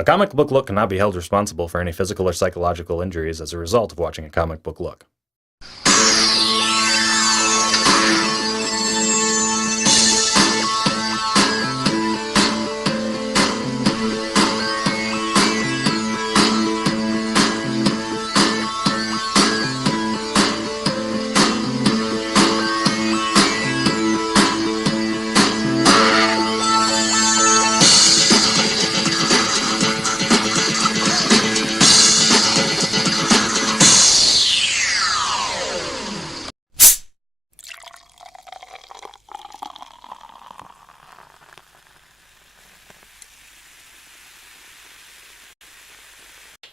A comic book look cannot be held responsible for any physical or psychological injuries as a result of watching a comic book look.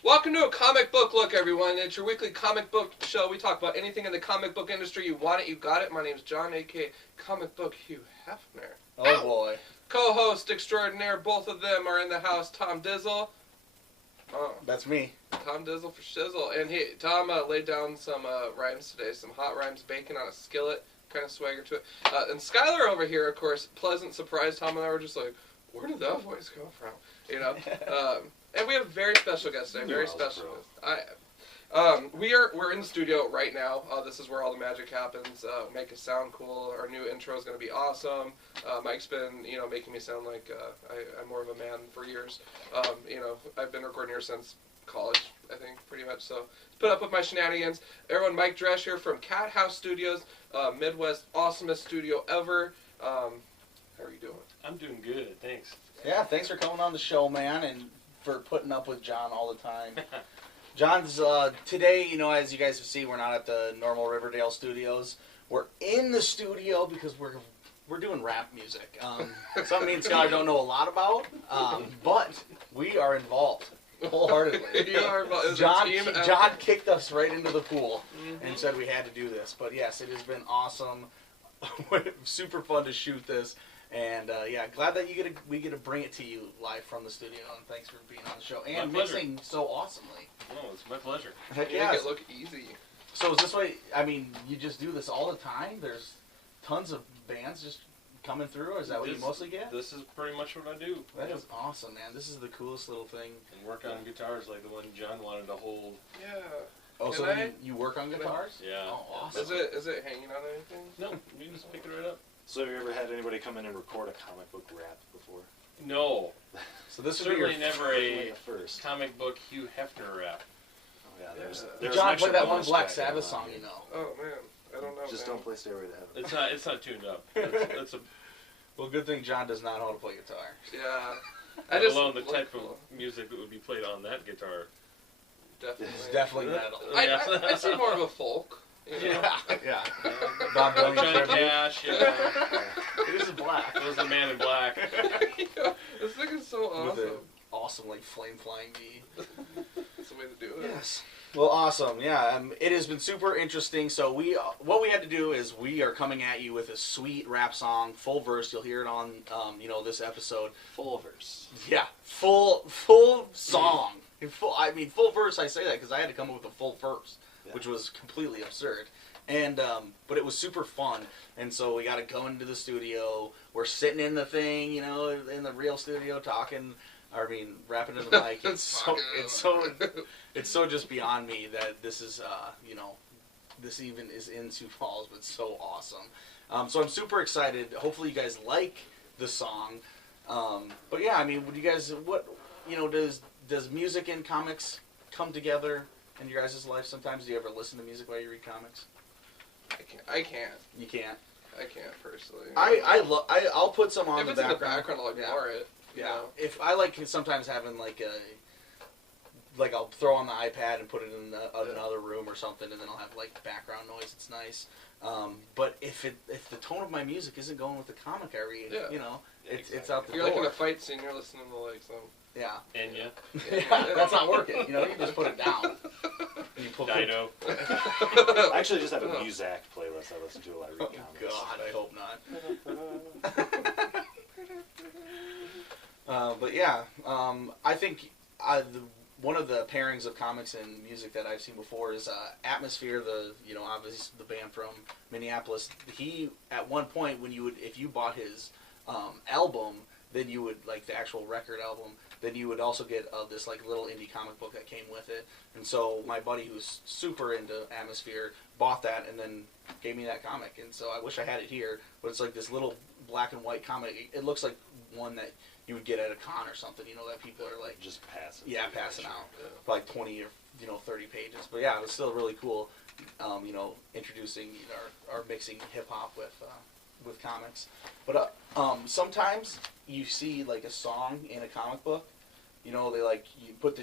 Welcome to a comic book look, everyone. It's your weekly comic book show. We talk about anything in the comic book industry. You want it, you got it. My name's John, a.k.a. Comic Book Hugh Hefner. Oh, boy. Co-host extraordinaire. Both of them are in the house. Tom Dizzle. That's me. Tom Dizzle for shizzle. And Tom laid down some rhymes today. Some hot rhymes, bacon on a skillet. Kind of swagger to it. And Skylar over here, of course, pleasant surprise. Tom and I were just like, where did that voice come from? You know? And we have a very special guest today. Very special guest. We're in the studio right now. This is where all the magic happens. Make it sound cool. Our new intro is going to be awesome. Mike's been, making me sound like I'm more of a man for years. I've been recording here since college, I think, pretty much. So put up with my shenanigans. Everyone, Mike Dresch here from Cathouse Studios, Midwest awesomest studio ever. How are you doing? I'm doing good, thanks. Yeah, thanks for coming on the show, man, and for putting up with John all the time. John's, today, as you guys have seen, we're not at the normal Riverdale studios. We're in the studio because we're doing rap music. Something me and Skylar don't know a lot about, but we are involved wholeheartedly. You are involved. John kicked us right into the pool and said we had to do this. But yes, it has been awesome. Super fun to shoot this. And glad that we get to bring it to you live from the studio. And thanks for being on the show and mixing so awesomely. Oh, it's my pleasure. Heck you yeah. make it look easy. So is this way? I mean, you just do this all the time? There's tons of bands just coming through. Or is that what you mostly get? This is pretty much what I do. That is awesome, man. This is the coolest little thing. And work on guitars like the one John wanted to hold. Yeah. Oh, so you work on guitars? Yeah. Oh, awesome. Is it hanging on anything? No, you just pick it right up. So have you ever had anybody come in and record a comic book rap before? No. So this would Certainly be never a first comic book Hugh Hefner rap. Oh yeah, there's John, play that one bonus Black track Sabbath going on. song, Oh man, I don't know. Just don't play Stairway to Heaven. It's not tuned up. It's a Well, good thing John does not know how to play guitar. Yeah. let alone the type of music that would be played on that guitar. Definitely. It's definitely metal. I'd say more of a folk. Yeah. Bob Dylan, Johnny Cash, yeah. It is black. It was the Man in Black. Yeah, this thing is so awesome. With an awesome, flame flying bee. That's the way to do it. Yes. Well, awesome. Yeah, it has been super interesting. So what we had to do is we are coming at you with a sweet rap song, full verse. You'll hear it on, this episode. Full verse. Yeah, full song. Full verse. I say that because I had to come up with a full verse, which was completely absurd. And but it was super fun. And so we got to go into the studio. We're sitting in the thing, in the real studio, talking. Rapping in the mic. It's so just beyond me that this is, this even is in Sioux Falls, but so awesome. So I'm super excited. Hopefully you guys like the song. But yeah, would you guys, does music and comics come together in your guys' life sometimes? Do you ever listen to music while you read comics? I can't. You can't? I can't, personally. I'll put some on if the it's background. in the background, I'll ignore it. Yeah. If I sometimes having I'll throw on the iPad and put it in another room or something, and then I'll have background noise. It's nice. But if the tone of my music isn't going with the comic I read, it's out the door. You're in a fight scene. You're listening to some. Yeah. Enya. Yeah, that's not working. You can just put it down. Dino. I actually just have a Muzak playlist I listen to while I read comics. God, I hope not. But yeah, I think one of the pairings of comics and music that I've seen before is Atmosphere. Obviously the band from Minneapolis. He at one point if you bought his album, then you would, like, the actual record album, then you would also get this, like, little indie comic book that came with it. And so my buddy, who's super into Atmosphere, bought that and then gave me that comic. And so I wish I had it here, but it's like this little black and white comic. It looks like one that you would get at a con or something, you know, that people are, like... Just passing. Yeah, passing out. Like 20 or, 30 pages. But yeah, it was still really cool, introducing our mixing hip-hop with comics. But sometimes you see, like, a song in a comic book, you put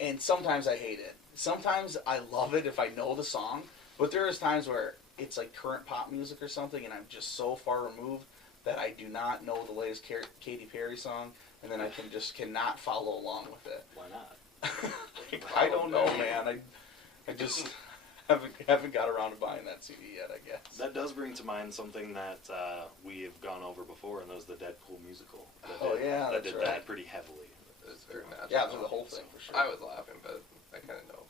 and sometimes I hate it. Sometimes I love it if I know the song, but there is times where it's like current pop music or something, and I'm just so far removed that I do not know the latest Katy Perry song, and then I cannot follow along with it. Why not? I don't know, man. I just haven't got around to buying that CD yet, I guess. That does bring to mind something that we have gone over before, and that was the Deadpool musical. That did right. that pretty heavily. It was very magical. Yeah, through the whole thing, for sure. I was laughing, but I kind of know.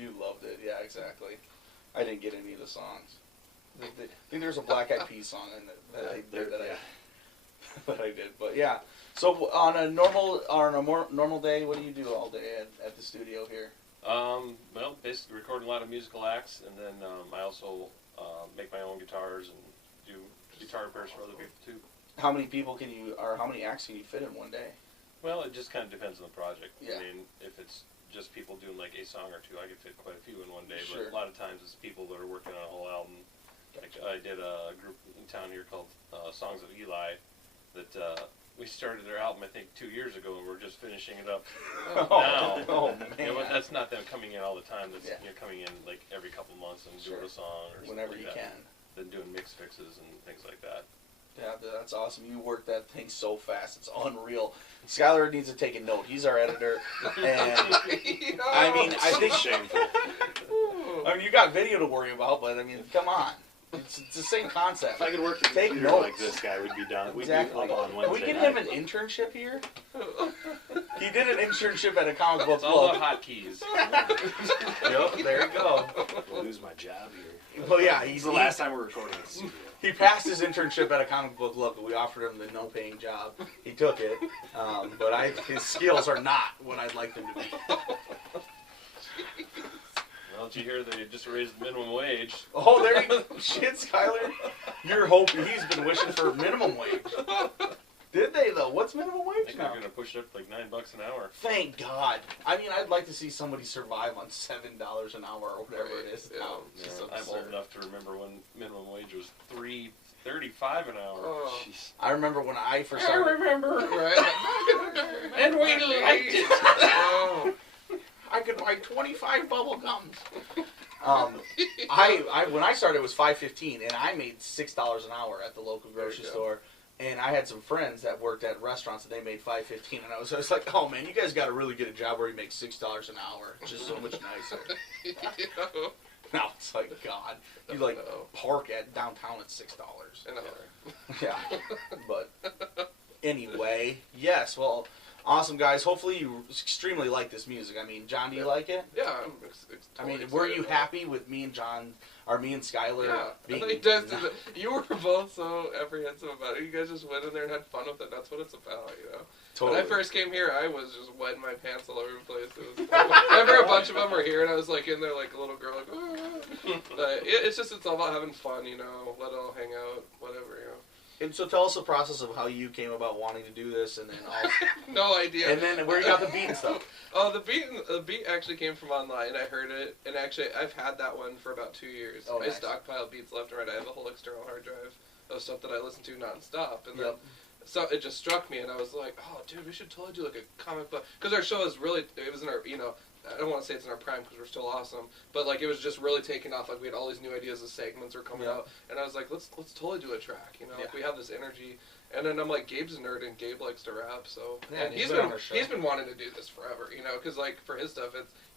You loved it, yeah, exactly. I didn't get any of the songs. I think there's a Black Eyed Peas song in it that I did, but yeah. So on a more normal day, what do you do all day at the studio here? Well, basically record a lot of musical acts, and then I also make my own guitars and do guitar repairs for other people too. How many acts can you fit in one day? Well, it just kind of depends on the project. Yeah. I mean, if it's just people doing like a song or two, I could fit quite a few in one day. Sure. But a lot of times it's people that are working on a whole album. Like I did a group in town here called Songs of Eli that we started their album I think 2 years ago, and we're just finishing it up now. Oh man! Yeah, but that's not them coming in all the time. That's Yeah. coming in like every couple months and Sure. doing a song or Whenever something you like that. can. Then doing mix fixes and things like that. Yeah, that's awesome. You work that thing so fast. It's unreal. Skylar needs to take a note. He's our editor. And I mean, I think Shameful. you got video to worry about, but I mean, come on. It's the same concept. If I could work the Take computer notes. like this guy, we'd be done. We'd Exactly. be up on Wednesday We can night. have an internship here. He did an internship at a comic book It's all club. about hotkeys. Yep, there you go. I'll lose my job here. Well, yeah, It's the last time we're recording at the studio. he passed his internship at a comic book club, but we offered him the no-paying job. He took it, but his skills are not what I'd like them to be. Well, did you hear they just raised the minimum wage? Oh, there you go. Shit, Skylar. You're hoping he's been wishing for minimum wage. Did they, though? What's minimum I wage think now? they're going to push it up to like $9 an hour. Thank God. I mean, I'd like to see somebody survive on $7 an hour or whatever it is now. It's just I'm old absurd. enough to remember when minimum wage was $3.35 an hour. Oh. Jeez. I remember when I first started. remember. Right? And we liked it. Oh. I could buy 25 bubble gums. I when I started it was $5.15, and I made $6 an hour at the local grocery store. And I had some friends that worked at restaurants and they made $5.15, and I was like, oh man, you guys got to really get a job where you make $6 an hour. It's just so much nicer. Now it's like, God, you like park at downtown at $6 an hour. Yeah, but anyway, yes. Well, awesome guys. Hopefully you extremely like this music. I mean, John, do you like it? Yeah, I'm I mean, totally were excited you about it. happy with me and John, or me and Skylar? Yeah, being, I think that's you were both so apprehensive about it. You guys just went in there and had fun with it. That's what it's about, you know. totally. When I first came here, I was just wetting my pants all over the place. It was, I remember a bunch of them were here, and I was like in there like a little girl, like. Ah. But it's all about having fun, you know. Let it all hang out, whatever, you know. And so tell us the process of how you came about wanting to do this, and then No idea. and then where you got the beat and stuff. Oh, the beat actually came from online. I heard it, and actually I've had that one for about 2 years. Oh, I nice. stockpile beats left and right. I have a whole external hard drive of stuff that I listen to nonstop, and then Yep. so it just struck me, and I was like, oh, dude, we should totally do like a comic book, because our show is really, it was in our, you know, I don't want to say it's in our prime because we're still awesome, but like it was just really taking off. Like we had all these new ideas of segments were coming Yeah. out, and I was like, let's totally do a track, you know, like Yeah. we have this energy. And then I'm like, Gabe's a nerd, and Gabe likes to rap, so Yeah, and he's he's been on been our show. he's been wanting to do this forever, you know, because like for his stuff,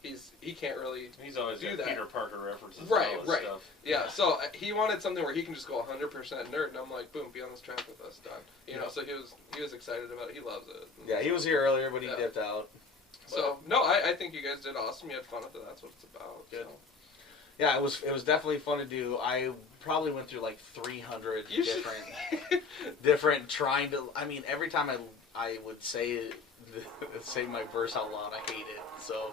he can't really He's always do got that. Peter Parker references. Right, and all this right. Stuff. Yeah, so he wanted something where he can just go 100% nerd, and I'm like, boom, be on this track with us, done. You know, so he was excited about it. He loves it. Yeah, he was here earlier, but he Yeah. dipped out. So no, I think you guys did awesome. You had fun with it. That's what it's about. Good. So. Yeah, it was definitely fun to do. I probably went through like 300 You should- different different. Trying to, I mean, every time I would say my verse out loud, I hate it. So,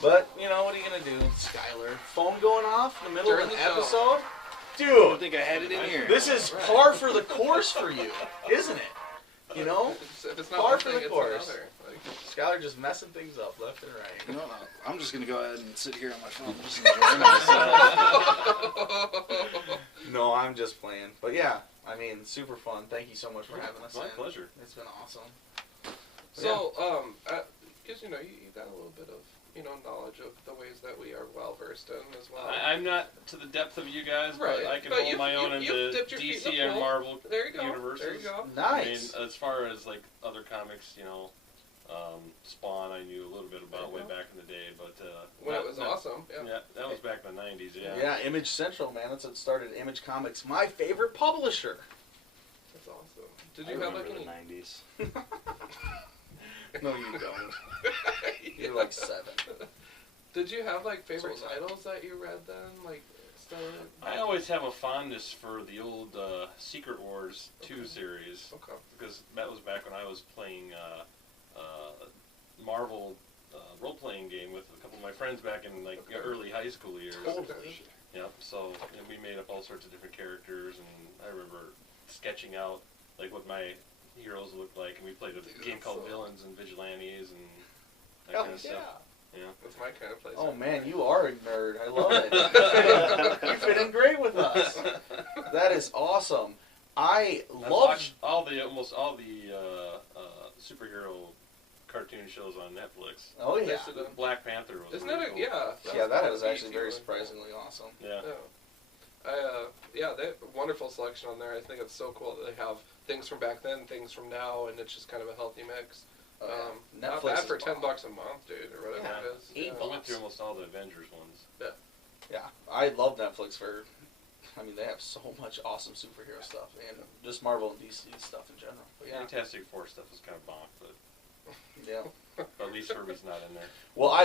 but you know what are you gonna do, Skylar? Phone going off in the middle During of an the show. episode, I don't dude. think I had it in here. This is par for the course for you, isn't it? You know, If it's not Par one for thing, the it's course. another. Like, Skylar just messing things up left and right. No, I'm just gonna go ahead and sit here on my phone, just enjoy myself. No, I'm just playing. But yeah, I mean, super fun. Thank you so much for having us. My in. pleasure. It's been awesome. so, because you know, you got a little bit of knowledge of the ways that we are well versed in as well. I'm not to the depth of you guys, Right, but I can but hold my own in you've the dipped your feet in DC the and pool. Marvel There you go. universes. There you go. Nice. I mean, as far as like other comics, Spawn, I knew a little bit about way back in the day, but When it was awesome. Yeah. Yeah, that was back in the '90s. Yeah. Yeah, Image Central, man. That's what started Image Comics. My favorite publisher. That's awesome. Did I you have remember like the any? 90s. No, you don't. You're like 7. Did you have like favorite So was I. titles that you read then? Like still. I always have a fondness for the old Secret Wars 2 series Okay. because that was back when I was playing Marvel role-playing game with a couple of my friends back in like early high school years. Totally. Yep. So we made up all sorts of different characters, and I remember sketching out like what my heroes looked like, and we played a game called Villains and Vigilantes and that Hell kind of yeah. stuff. Yeah. That's my kind of place. Oh man, you are a nerd. I love it. You fit in great with us. That is awesome. I I've love. watched almost all the superhero cartoon shows on Netflix. Oh yeah. Yes, it is. Black Panther was Isn't really that cool. Yeah, that kind is of actually geeky, very like, surprisingly awesome. Yeah. Yeah, they have a wonderful selection on there. I think it's so cool that they have things from back then, things from now, and it's just kind of a healthy mix. Oh, yeah. Not Netflix bad is for $10 bomb. a month, dude, or whatever Yeah, it is. $8 I went through almost all the Avengers ones. Yeah, I love Netflix for. I mean, they have so much awesome superhero stuff and just Marvel and DC stuff in general. But yeah, Fantastic Four stuff was kind of bonk, but yeah. at least Herbie's not in there. Well, I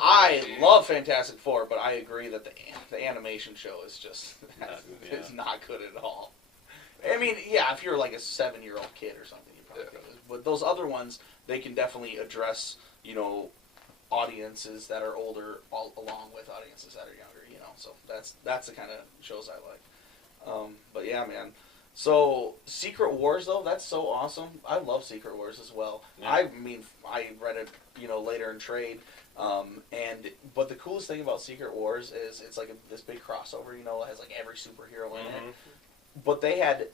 I love Fantastic Four, but I agree that the animation show is just it's not good at all. I mean, yeah, if you're like a 7-year-old kid or something, you probably think. But those other ones, they can definitely address, audiences that are older, along with audiences that are younger. So that's the kind of shows I like. But yeah, man. So Secret Wars, though, that's so awesome. I love Secret Wars as well. Yeah. I mean, I read it, later in trade. But the coolest thing about Secret Wars is it's like this big crossover. It has like every superhero in it. But they had,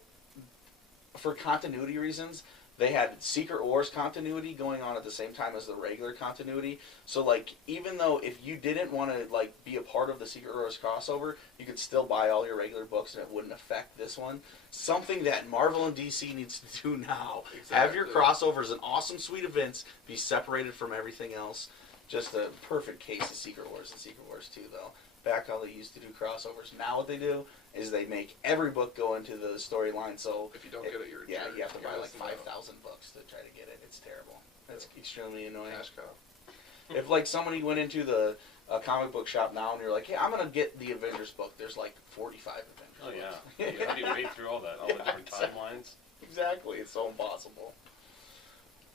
for continuity reasons, they had Secret Wars continuity going on at the same time as the regular continuity. So, like, even though if you didn't want to, like, be a part of the Secret Wars crossover, you could still buy all your regular books and it wouldn't affect this one. Something that Marvel and DC needs to do now. Exactly. Have your crossovers and awesome suite events be separated from everything else. Just a perfect case of Secret Wars and Secret Wars 2, though. Back how they used to do crossovers. Now what they do is they make every book go into the storyline. So If you don't get it, you're a yeah, jerk. you have to You're buy like missing out. 5,000 books to try to get it. It's terrible. That's extremely annoying. Cash cow. If like somebody went into the comic book shop now and you're like, hey, I'm gonna get the Avengers book. There's like 45 Avengers. Oh yeah. books. How do you wade through all that? All the different exactly. timelines. Exactly. It's so impossible.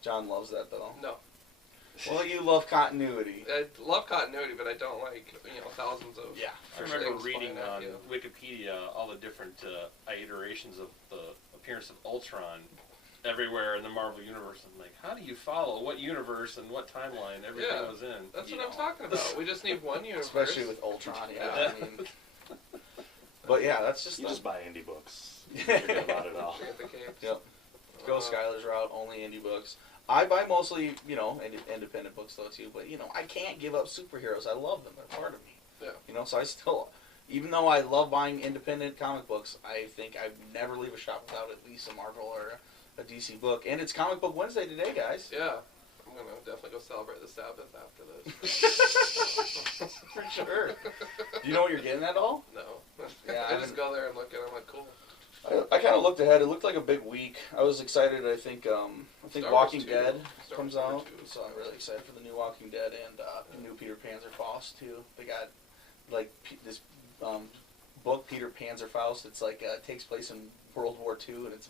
John loves that though. No. Well, you love continuity. I love continuity, but I don't like, thousands of... Yeah. I remember things reading flying at on you. Wikipedia all the different iterations of the appearance of Ultron everywhere in the Marvel universe. I'm like, how do you follow what universe and what timeline everything Yeah, was in? That's what I'm talking about. We just need one universe. Especially with Ultron, yeah. Yeah. I mean, but yeah, that's just You just buy indie books. You Yeah. forget about it all. Forget the capes. Yep. Go Skylar's route, only indie books. I buy mostly, independent books though too, but I can't give up superheroes. I love them. They're part of me. Yeah. So I still, even though I love buying independent comic books, I think I never leave a shop without at least a Marvel or a DC book. And it's Comic Book Wednesday today, guys. Yeah. I'm going to definitely go celebrate the Sabbath after this. For sure. Do you know what you're getting at all? No. Yeah, I just go there and look at it. I'm like, cool. I kind of looked ahead. It looked like a big week. I was excited. I think Star Wars Walking 2. Dead Star comes Wars out, 2. so I'm really excited for the new Walking Dead and the new Peter Panzer Foss too. They got like this book, Peter Panzerfaust. It's like it takes place in World War II, and it's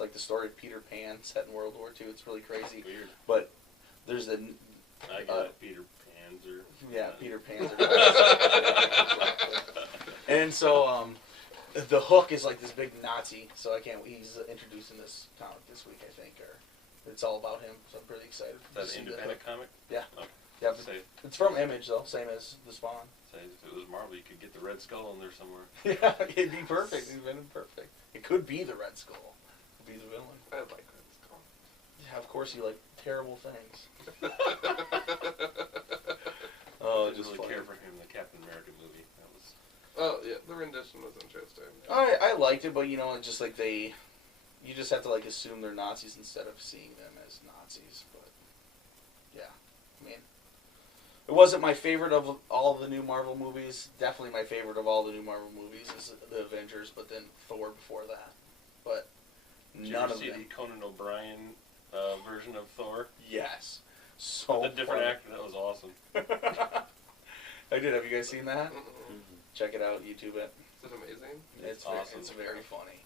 like the story of Peter Pan set in World War II. It's really crazy. Weird. But there's the I got Peter Panzer. yeah, Peter Panzer. And so the Hook is like this big Nazi. So he's introducing this comic this week, I think, or it's all about him. So I'm pretty excited. That's an independent comic? Yeah. Okay. Yeah, Say, it's from Image though, same as the Spawn. say if it was Marvel, you could get the Red Skull in there somewhere. Yeah, it'd be perfect. It'd been perfect. It could be the Red Skull. It could be the villain. I like Red Skull. Yeah, of course you like terrible things. Oh, I didn't just really funny. care for him in the Captain America movie. That was Oh yeah, the rendition was interesting. I liked it, but you know, it's just like you just have to like assume they're Nazis instead of seeing them as Nazis. But yeah, I mean, it wasn't my favorite of all the new Marvel movies. Definitely my favorite of all the new Marvel movies is the Avengers, but then Thor before that. But Did you none ever of see them. the Conan O'Brien version of Thor? Yes, so The different funny. actor, that was awesome. I did. Have you guys seen that? Mm-mm. Check it out. YouTube it. Is it amazing? It's awesome. It's very funny.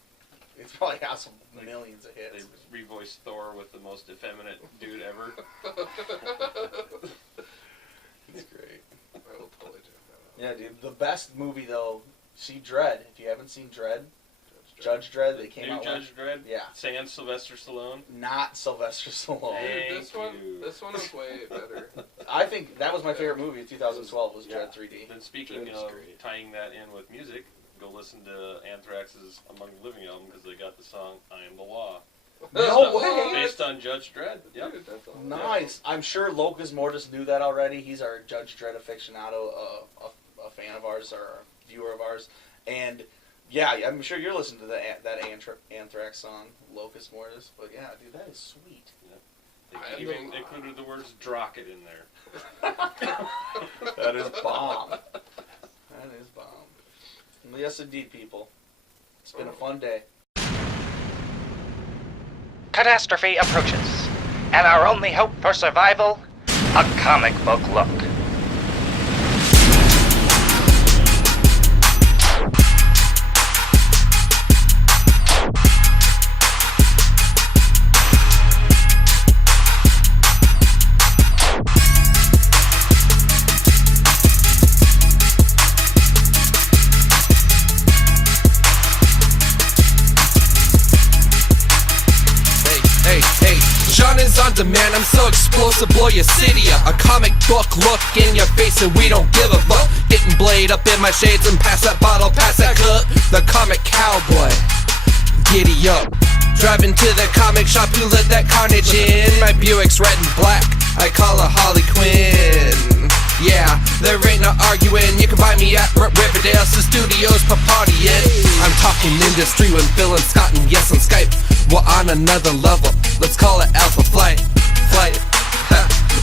It's probably got some millions of They hits. revoiced Thor with the most effeminate dude ever. It's great. I will totally check that Yeah, dude. The best movie though. See Dredd. If you haven't seen Dredd, out. Judge Dredd. They came New out Judge Dredd? Yeah. Sans Sylvester Stallone? Not Sylvester Stallone. Hey. Dude, Thank you. this one was way better. I think that was my favorite movie of 2012 was Yeah. Dredd 3D. Then speaking Dredd is of great. tying that in with music, go listen to Anthrax's Among the Living album because they got the song I Am the Law. No way! Based on Judge Dredd. Yep. Dude, that's awesome. Nice. I'm sure Locus Mortis knew that already. He's our Judge Dredd aficionado, a fan of ours, or a viewer of ours. And yeah, I'm sure you're listening to that Anthrax song, Locus Mortis. But yeah, dude, that is sweet. They I Am even the Law. included the words Drocket in there. That is bomb. That is bomb. Yes, indeed, people. It's been a fun day. Catastrophe approaches, and our only hope for survival, a comic book look. Hey, John is on demand, I'm so explosive, blow your city up. A comic book look in your face and we don't give a fuck. Getting blade up in my shades and pass that bottle, pass that cup. The comic cowboy, giddy up. Driving to the comic shop, who let that carnage in? My Buick's red and black, I call her Harley Quinn. Yeah, there ain't no arguing, you can find me at Riverdale Studios for partying. I'm talking industry with Phil and Scott and yes on Skype. We're on another level, let's call it Alpha Flight.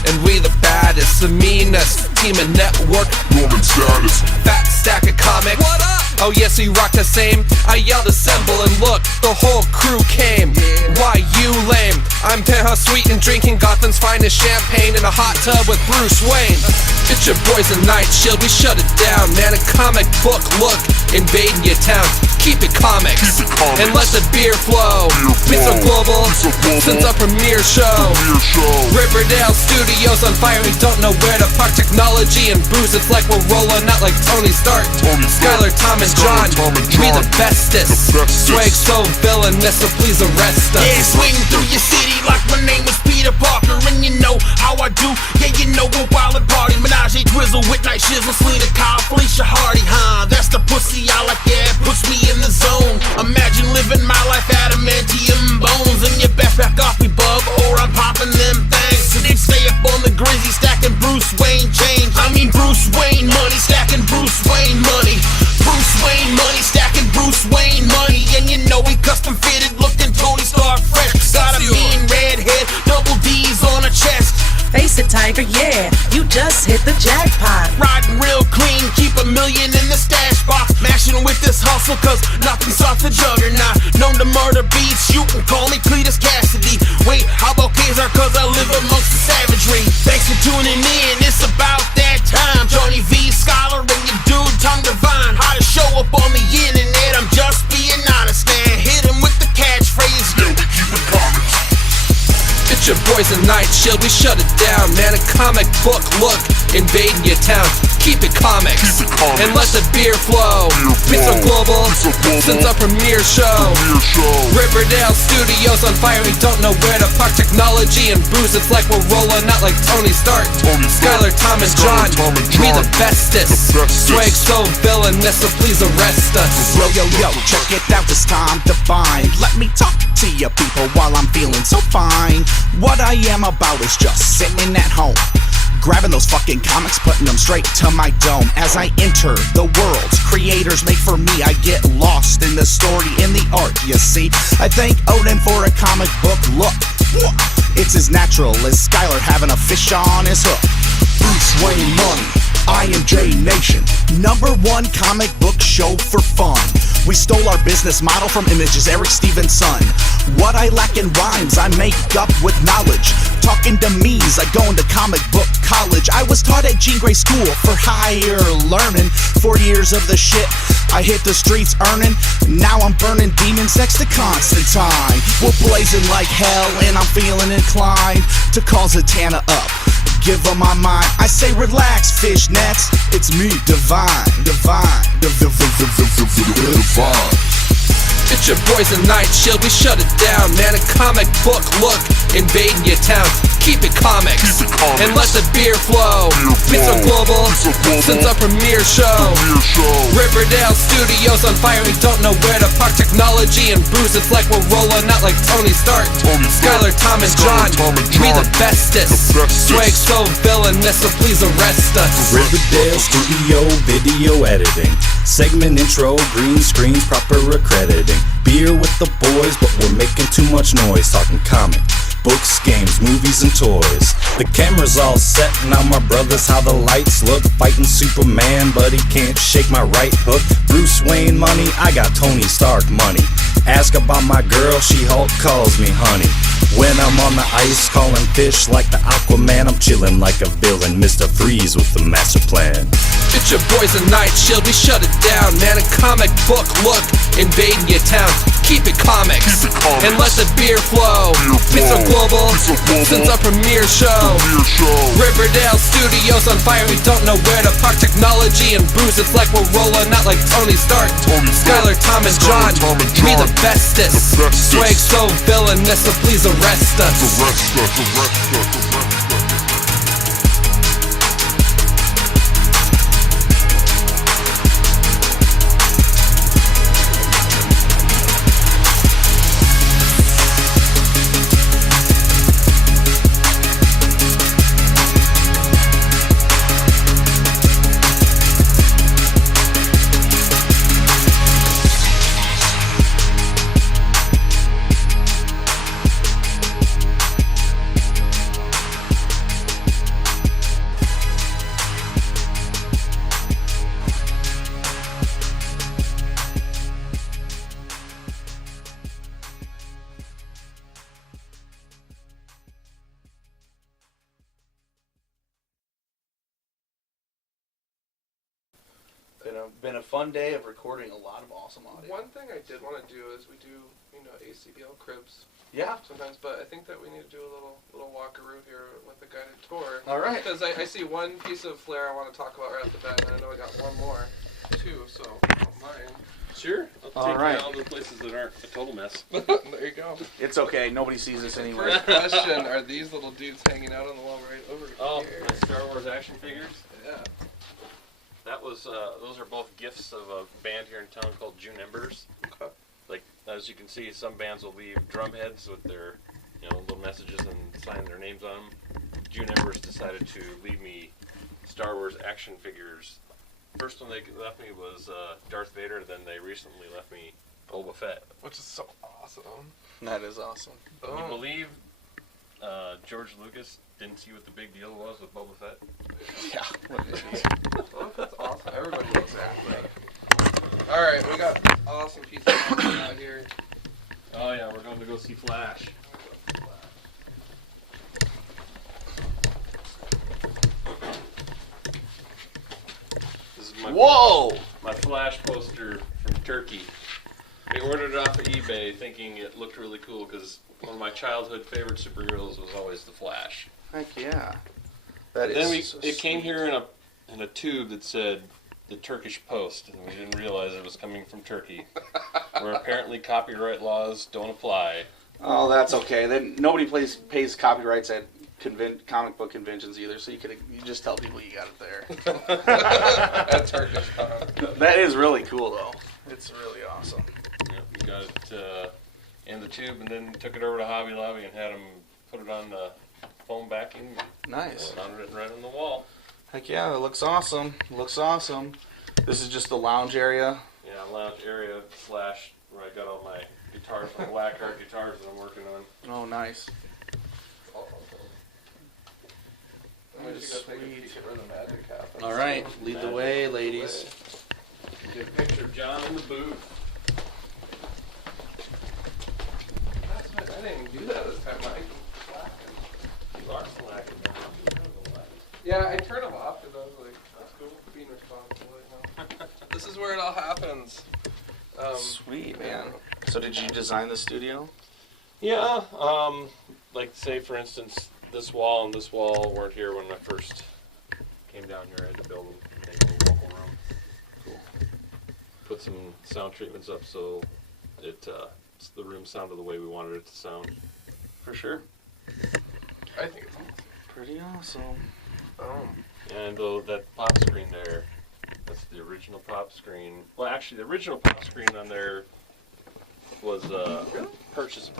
And we the baddest, the meanest team and network. Roman status. Fat stack of comics. What up? Oh yes, we rock the same. I yelled assemble and look, the whole crew came. Why you lame? I'm Penthouse Suite and drinking Gotham's finest champagne in a hot tub with Bruce Wayne. It's your boys in NightShield, we shut it down, man. A comic book look, invading your town. Keep it comics, and let the beer flow. Be so global, since our premiere show. Riverdale Studios on fire, we don't know where to park. Technology and booze, it's like we're rolling out like Tony Stark. Skylar, Tom, and John, we the bestest. Swag so villainous, so please arrest us. Yeah, swing through your city like my name was Peter Parker. And you know how I do, yeah, you know we're wild and party. Menage a drizzle with night shizzle, Selena Kyle, Felicia Hardy, huh? That's the pussy I like, yeah, it puts me in the zone. Imagine living my life adamantium bones. In your backpack off me bug, or I'm popping them things. So they stay up on the grizzy, stacking Bruce Wayne change. I mean Bruce Wayne money, stacking Bruce Wayne money. Bruce Wayne money, stacking Bruce Wayne money. And you know we custom fitted, looking Tony Stark fresh. Got a mean red head, double D's on a chest. Face it, Tiger, yeah, you just hit the jackpot. Riding real clean, keep $1 million in the stash box. Mashing with this hustle, cause nothing's off the juggernaut. Known to murder beats, you can call me Cletus Cassidy. Wait, how about Kaiser, cause I live amongst the savagery. Thanks for tuning in, it's about that time. Johnny V, Scholar, and your dude, Tom Divine. How to show up on boys in NightShield, we shut it down, man. A comic book look invading your town. Keep it comics, and let the beer flow. Be so global, since our premiere show. Riverdale Studios on fire, we don't know where to park. Technology and booze, it's like we're rolling out like Tony Stark. Skylar, Tom, and John, we the bestest. Swag so villainous, so please arrest us. Yo, check it out, it's time to bind. Let me talk to you people while I'm feeling so fine. What I am about is just sitting at home, grabbing those fucking comics, putting them straight to my dome. As I enter the worlds creators make for me, I get lost in the story, in the art, you see. I thank Odin for a comic book look. It's as natural as Skylar having a fish on his hook. Bruce Wayne money, I am J Nation, #1 comic book show for fun. We stole our business model from Image's Eric Stevenson. What I lack in rhymes, I make up with knowledge. Talking to me's, I go into comic book college. I was taught at Jean Grey School for higher learning. 4 years of the shit, I hit the streets earning. Now I'm burning demons next to Constantine. We're blazing like hell and I'm feeling inclined to call Zatanna up, give her my mind. I say relax, fishnets, it's me, divine. It's your boys in NightShield, we shut it down, man. A comic book look invading your town. Keep it comics, and let the beer flow. Be so global, since our premiere show. Riverdale Studios on fire, we don't know where to park. Technology and booze, it's like we're rolling out like Tony Stark. Skylar, Tom, and John, we the bestest. Swag so villainous, so please arrest us. Riverdale Studio video editing, segment intro, green screens, proper accrediting. Beer with the boys, but we're making too much noise. Talking comic books, games, movies, and toys. The camera's all set, now my brothers how the lights look. Fighting Superman, but he can't shake my right hook. Bruce Wayne money, I got Tony Stark money. Ask about my girl, she Hulk calls me honey. When I'm on the ice calling fish like the Aquaman, I'm chilling like a villain, Mr. Freeze with the master plan. It's your boys in NightShield, we shut it down, man. A comic book look invading your town. Keep it comics, and let the beer flow. Be so global, since our premiere show. Riverdale Studios on fire, we don't know where to park. Technology and booze, it's like we're rolling out like Tony Stark. Skylar, Tom, and John, we the bestest. Swag so villainous, so please arrest us. Been a fun day of recording a lot of awesome audio. One thing I did want to do is we do, ACBL cribs. Yeah. Sometimes, but I think that we need to do a little walkaroo here with a guided tour. All right. Because I see one piece of flair I want to talk about right off the bat, and I know I got one more, too, so don't mind. Sure. I'll All take right. you all the places that aren't a total mess. There you go. It's okay. Nobody sees us anyway. First question, are these little dudes hanging out on the wall right over Oh, here? my Star Wars action figures. Yeah. That was those are both gifts of a band here in town called June Embers. Okay. Like as you can see, some bands will leave drum heads with their little messages and sign their names on them. June Embers decided to leave me Star Wars action figures. First one they left me was Darth Vader. Then they recently left me Boba Fett. Which is so awesome. That is awesome. Can you believe George Lucas didn't see what the big deal was with Boba Fett? Yeah. What an idiot. Well, that's awesome. Everybody loves that. Alright, we got awesome pieces out here. Oh yeah, we're going to go see Flash. This is my Whoa! my Flash poster from Turkey. We ordered it off of eBay thinking it looked really cool because one of my childhood favorite superheroes was always the Flash. Heck yeah. That Then is so it came sweet. here in a tube that said the Turkish Post, and we didn't realize it was coming from Turkey, where apparently copyright laws don't apply. Oh, that's okay. Then nobody pays copyrights at comic book conventions either, so you just tell people you got it there. At Turkish Con. That is really cool, though. It's really awesome. Yeah, we got it in the tube, and then took it over to Hobby Lobby and had them put it on the foam backing. Nice. Mounted it right on the wall. Heck yeah, it looks awesome. Looks awesome. This is just the lounge area. Yeah, lounge area / where I got all my guitars, my black art guitars that I'm working on. Oh, nice. I wish you could take a peek at where the magic happens. All right, lead the way, ladies. Get a picture of John in the booth. I didn't even do that this time, Mike. You are slacking. Yeah, I turned them off because I was like, that's cool. Being responsible. You know? This is where it all happens. Sweet, man. So did you design the studio? Yeah, like say for instance, this wall and this wall weren't here when I first came down here. I had to build them, make a little local room. Cool. Put some sound treatments up so the room sounded the way we wanted it to sound. For sure. I think it's Pretty awesome. And that pop screen there, that's the original pop screen. Well, actually, the original pop screen on there was purchased.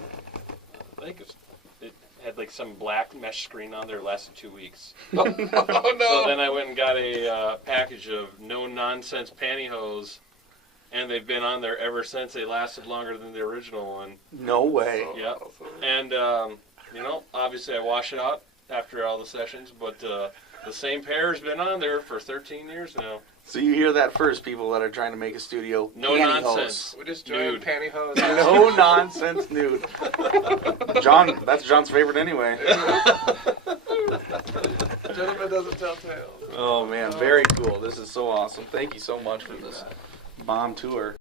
I think it had like some black mesh screen on there. It lasted 2 weeks. Oh no! So then I went and got a package of no-nonsense pantyhose, and they've been on there ever since. They lasted longer than the original one. No way. Yep. And, obviously I wash it out after all the sessions, but the same pair has been on there for 13 years now. So you hear that first, people that are trying to make a studio. No pantyhose. nonsense. We just joined Nude. pantyhose. No nonsense nude. John, that's John's favorite anyway. Gentleman doesn't tell tales. Oh man, very cool. This is so awesome. Thank you so much for this bomb tour.